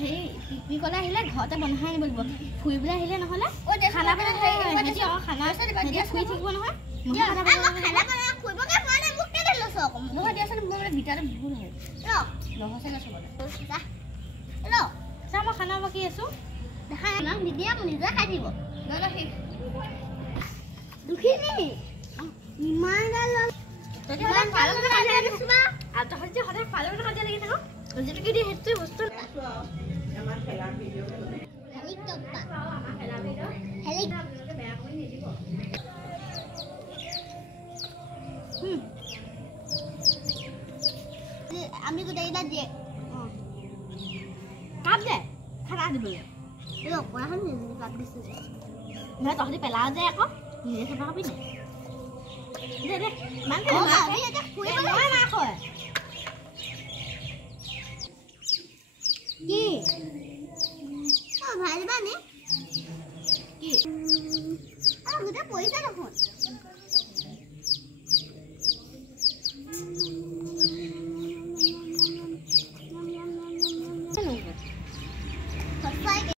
সেই পিকনিকলৈ আহিলে ঘৰতে বনাই আনিব লাগিব ফুৰিবলৈ আহিলে নহ'লে খানা বনাই খানা ফুৰি থাকিব নহয় মই খানা বাকি আছো নিজে খাই থাকিব দুখিনি ইমান গাল সদায় পালে খাদ্য লাগি থাকো যেনেকৈ দিয়ে সেইটো বস্তু আমি গোটেইকেইটা দিয়ে কাপ দে খানা দিবলৈ অকণমান নিজে কাপ দিছোঁ নহয় তহঁতি পেলাও যে আকৌ নিজে চাফা খাবি নাই দে দে মান